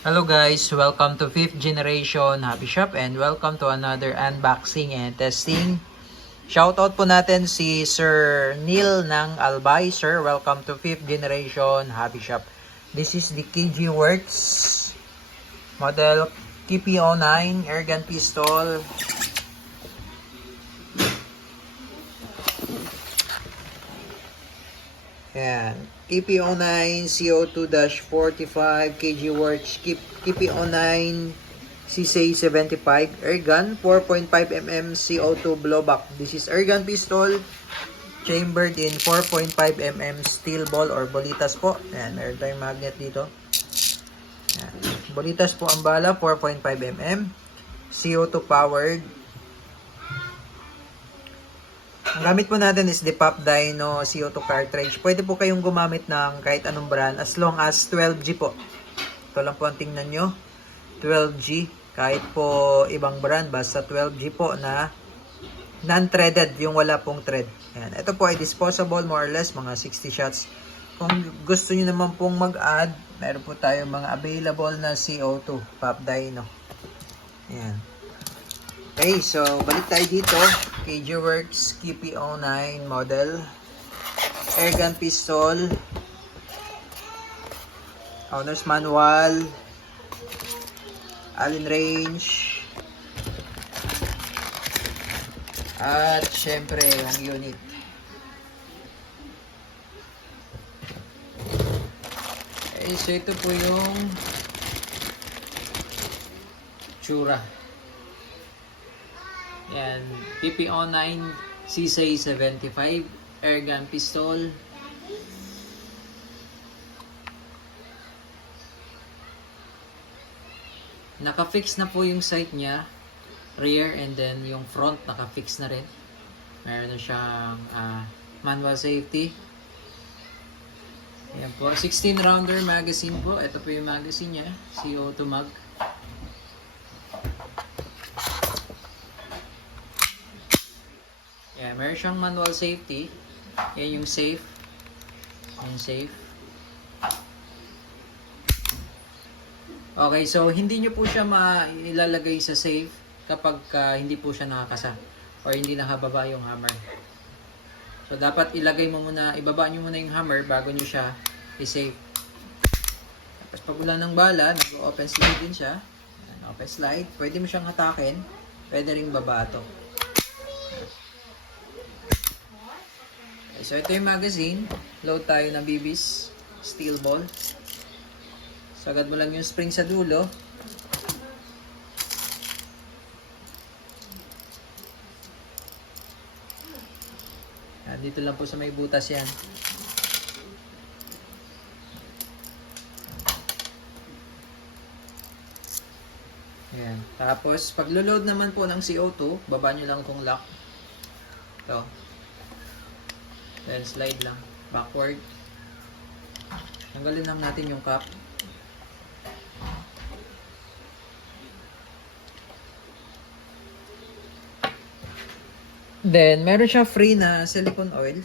Hello guys, welcome to 5th generation Hobby Shop and welcome to another unboxing and testing. Shoutout po natin si Sir Neil ng Albay. Sir, welcome to 5th generation Hobby Shop. This is the KG Works model KP09 airgun pistol. Ayan. KP09 CO2-45 KG Works KP09 CC75 airgun 4.5mm CO2 blowback. This is airgun pistol chambered in 4.5mm steel ball or bolitas po. Ayan, meron tayong magnet dito. Ayan. Bolitas po ang bala, 4.5mm CO2 powered. Ang gamit po natin is the Pop Dino CO2 cartridge. Pwede po kayong gumamit ng kahit anong brand as long as 12G po. Ito lang po ang tingnan nyo. 12G. Kahit po ibang brand. Basta 12G po na non-threaded. Yung wala pong thread. Ayan. Ito po ay disposable more or less. Mga 60 shots. Kung gusto nyo naman pong mag-add, meron po tayong mga available na CO2 Pop Dino. Ayan. Okay, so balik tayo dito. KG Works KP09 model. Airgun pistol. Owner's manual. Allen range. At syempre, ang unit. Okay, so ito po yung tsura. Yan, KP09 CC75 airgun pistol. Naka-fix na po yung sight niya, rear and then yung front naka-fix na rin. Meron na siyang manual safety. Ayan po, 16 rounder magazine po. Ito po yung magazine niya, CO2 mag. Yeah, meron siyang manual safety. Yan yung safe. Yung safe. Okay, so hindi nyo po siya mailalagay sa safe kapag hindi po siya nakakasa or hindi nakababa yung hammer. So dapat ilagay mo muna, ibaba nyo muna yung hammer bago nyo siya i-safe. Tapos pag wala ng bala, nag-open slide din siya. Open slide. Pwede mo siyang hatakin. Pwede ring babato. So ito yung magazine. Load tayo ng BB's steel ball. Sagad mo lang yung spring sa dulo. Yan, dito lang po sa may butas yan. Yan. Tapos pag load naman po ng CO2, baba nyo lang itong lock. Ito. Then slide lang backward. Tanggalin lang natin yung cap. Then meron siya free na silicone oil.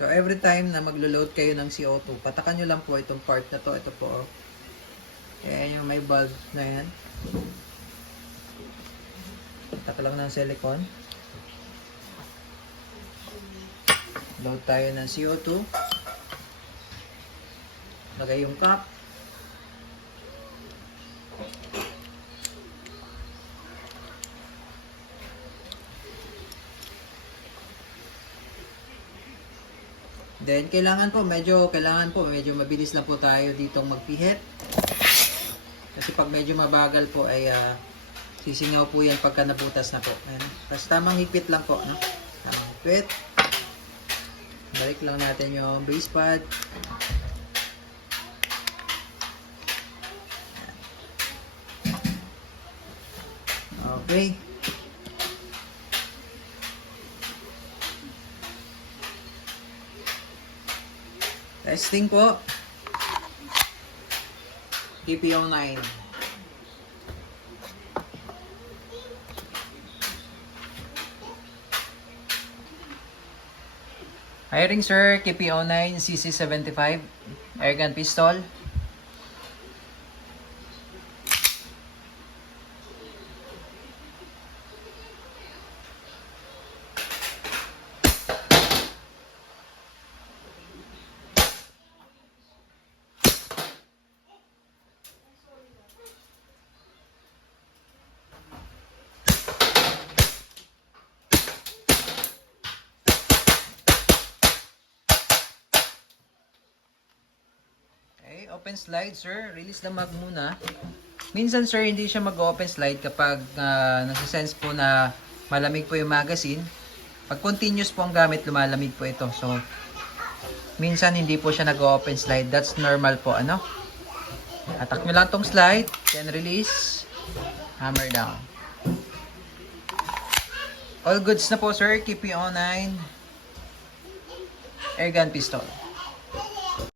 So every time na maglo-load kayo ng CO2, patakan nyo lang po itong part na to. Ito po. Ayan yung may bulb na yan. Patak lang ng silicone. Load tayo ng CO2. Lagay yung cap. Then kailangan po medyo mabilis lang po tayo ditong magpihit. Kasi pag medyo mabagal po ay sisingaw po yan pagka nabutas na po. Ayan. Tapos tamang higpit lang po, no? Tamang higpit. Balik lang natin yung base pad. Okay. Testing po. KP09. Hiring sir, KP09 CC75 airgun pistol. Okay, open slide, sir. Release the mag muna. Minsan, sir, hindi siya mag-open slide kapag nasa-sense po na malamig po yung magazine. Pag continuous po ang gamit, lumalamig po ito. So, minsan hindi po siya nag-open slide. That's normal po, ano? Atak nyo lang tong slide, then release, hammer down. All goods na po, sir. Keep you on 9. Airgun pistol.